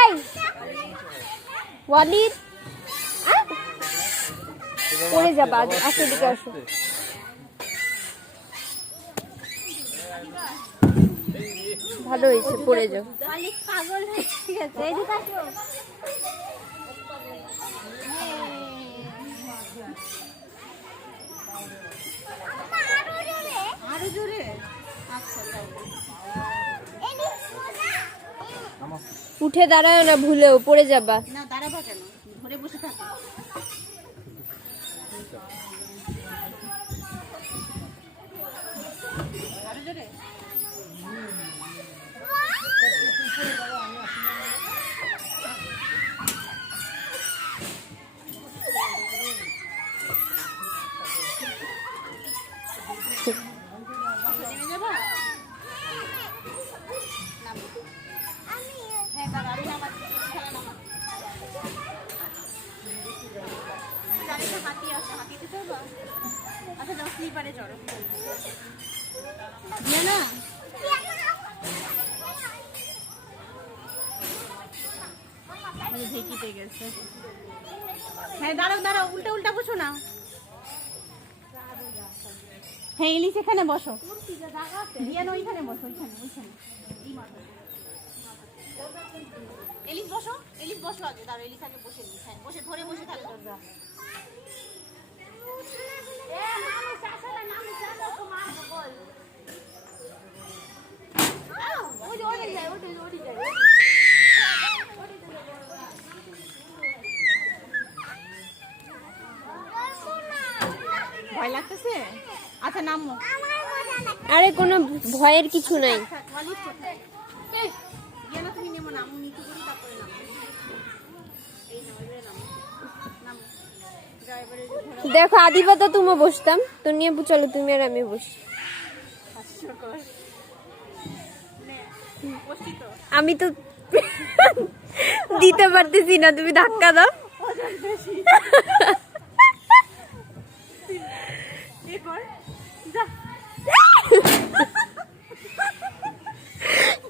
এই ওয়ালিদ পড়ে যাবা, আসো এদিকে আসো। ভালো হয়েছে, পড়ে যাও। পাগল ঠিক আছে, এদিকে আসো। আরো জোরে। আচ্ছা উঠে দাঁড়াও না, ভুলেও পড়ে যাবা। না, দাঁড়াবা কেন, ধরে বসে থাকো। আরো জোরে। নেমে যাবা? নামো। হ্যাঁ, দাঁড়া, আমি নামাচ্ছি, খেলা নামাচ্ছি। গাড়িতে হাতি আসে, হাতিতে চড়বা? আচ্ছা যাও, স্লিপারে চড়ো। দিয়ে না আমাদের ঢেকিতে গেছে। হ্যাঁ দাঁড়াও দাঁড়াও, উল্টা উল্টা বসো না। হ্যাঁ ইলিশ এখানে বসো, দিয়ে না ওইখানে বসো, ওইখানে ওইখানে। এলিশ বসো, এলিশ বসো আগে, দাঁড়াও এলিশ আগে বসে নিস। হ্যাঁ বসে, ধরে বসে থাকো। ভয় লাগতেছে? আচ্ছা নামো। আরে কোনো ভয়ের কিছু নাই। তুমি নেমো না, আমি নিচু করি, তারপরে নামো। এই নাও, এবারে নামো, নামো। ড্রাইভারের দেখো আদিবা তো তুমি বসতাম তো, নিয়ে চলো তুমি আর আমি বসি। আমি তো দিতে পারতেছি না, তুমি ধাক্কা দাও।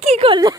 কি করলে?